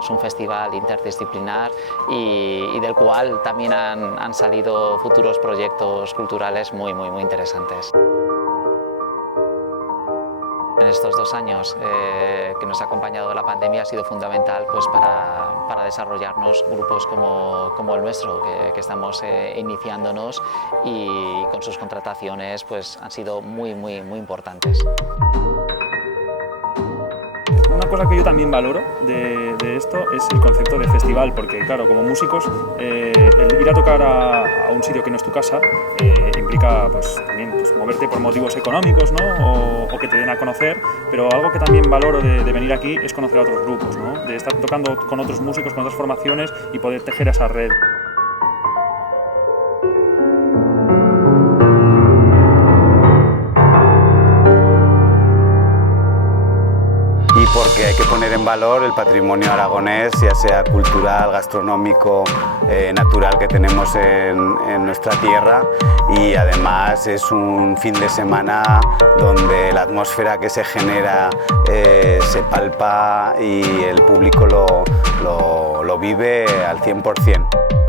Es un festival interdisciplinar y del cual también han salido futuros proyectos culturales muy interesantes. En estos 2 años que nos ha acompañado la pandemia ha sido fundamental pues, para desarrollarnos grupos como el nuestro, que estamos iniciándonos y con sus contrataciones pues, han sido muy importantes. Una cosa que yo también valoro de esto es el concepto de festival, porque claro, como músicos, el ir a tocar a un sitio que no es tu casa implica pues, también pues, moverte por motivos económicos, ¿no? o que te den a conocer, pero algo que también valoro de venir aquí es conocer a otros grupos, ¿no? De estar tocando con otros músicos, con otras formaciones y poder tejer esa red. Y porque hay que poner en valor el patrimonio aragonés, ya sea cultural, gastronómico, natural que tenemos en nuestra tierra, y además es un fin de semana donde la atmósfera que se genera se palpa y el público lo vive al 100%.